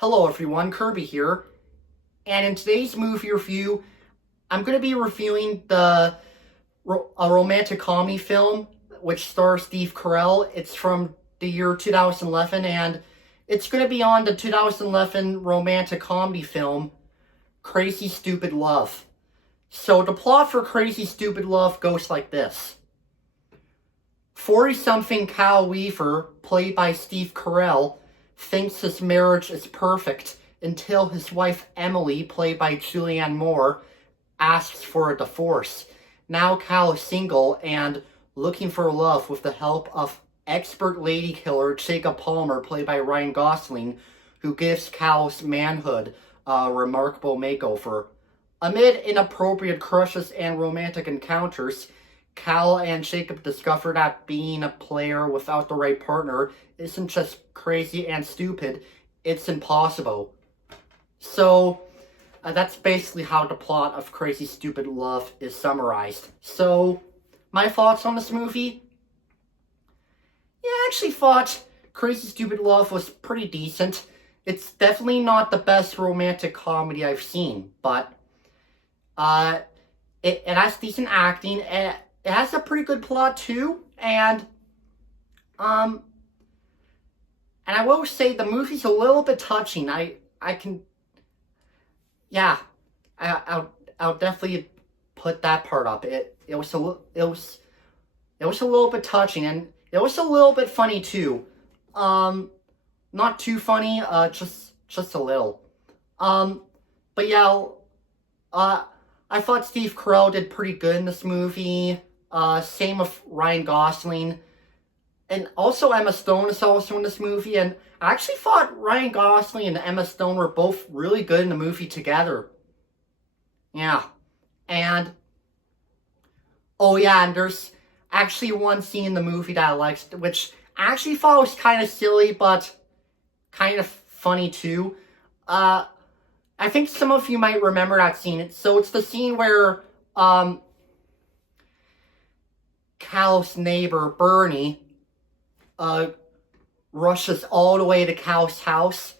Hello everyone, Kirby here, and in today's movie review, I'm going to be reviewing a romantic comedy film which stars Steve Carell. It's from the year 2011, and it's going to be on the 2011 romantic comedy film Crazy Stupid Love. So the plot for Crazy Stupid Love goes like this. 40-something Cal Weaver, played by Steve Carell, thinks his marriage is perfect until his wife Emily, played by Julianne Moore, asks for a divorce. Now Cal is single and looking for love with the help of expert lady killer Jacob Palmer, played by Ryan Gosling, who gives Cal's manhood a remarkable makeover. Amid inappropriate crushes and romantic encounters, Cal and Jacob discover that being a player without the right partner isn't just crazy and stupid, it's impossible. So, that's basically how the plot of Crazy Stupid Love is summarized. So, my thoughts on this movie? Yeah, I actually thought Crazy Stupid Love was pretty decent. It's definitely not the best romantic comedy I've seen, but it has decent acting. It has a pretty good plot too, and I will say the movie's a little bit touching. I'll definitely put that part up. It was a little bit touching, and it was a little bit funny too. Not too funny, just a little. But yeah, I thought Steve Carell did pretty good in this movie. Same with Ryan Gosling. And also Emma Stone is also in this movie. And I actually thought Ryan Gosling and Emma Stone were both really good in the movie together. Yeah. And, oh yeah, and there's actually one scene in the movie that I liked, which I actually thought was kind of silly, but kind of funny too. I think some of you might remember that scene. So it's the scene where, Cal's neighbor, Bernie, rushes all the way to Cal's house,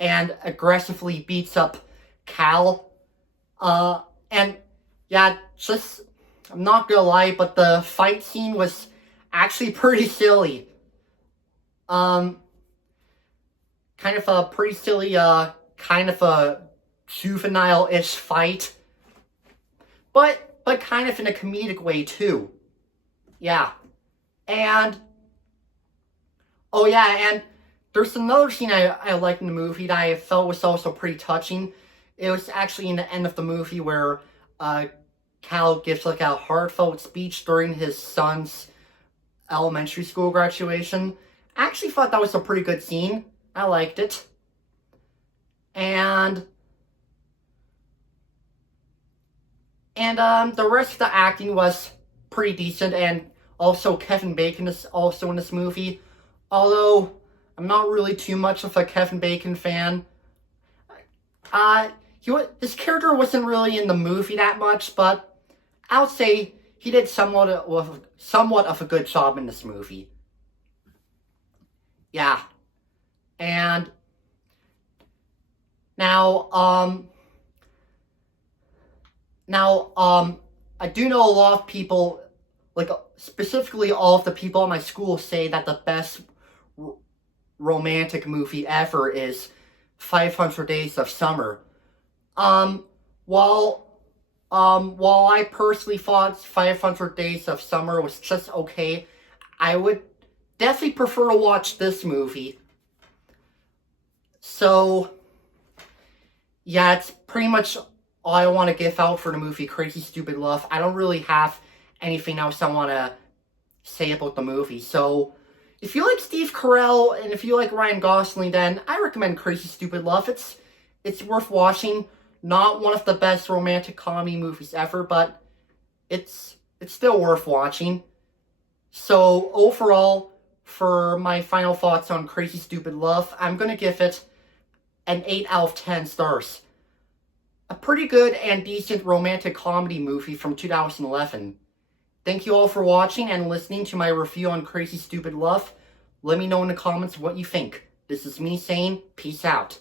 and aggressively beats up Cal. And yeah, I'm not gonna lie, but the fight scene was actually pretty silly. Kind of a pretty silly, kind of a juvenile-ish fight. But kind of in a comedic way, too. Yeah. And, oh yeah, and there's another scene I liked in the movie that I felt was also pretty touching. It was actually in the end of the movie where, Cal gives, like, a heartfelt speech during his son's elementary school graduation. I actually thought that was a pretty good scene. I liked it. And the rest of the acting was pretty decent, and also Kevin Bacon is also in this movie. Although, I'm not really too much of a Kevin Bacon fan. His character wasn't really in the movie that much, but I would say he did somewhat of a good job in this movie. Yeah. And now, I do know a lot of people, like, specifically all of the people at my school, say that the best romantic movie ever is 500 Days of Summer. While I personally thought 500 Days of Summer was just okay, I would definitely prefer to watch this movie. So, yeah, it's pretty much all I want to give out for the movie Crazy Stupid Love. I don't really have anything else I want to say about the movie. So, if you like Steve Carell and if you like Ryan Gosling, then I recommend Crazy Stupid Love. It's worth watching. Not one of the best romantic comedy movies ever, but it's still worth watching. So, overall, for my final thoughts on Crazy Stupid Love, I'm going to give it an 8 out of 10 stars. A pretty good and decent romantic comedy movie from 2011. Thank you all for watching and listening to my review on Crazy Stupid Love. Let me know in the comments what you think. This is me saying peace out.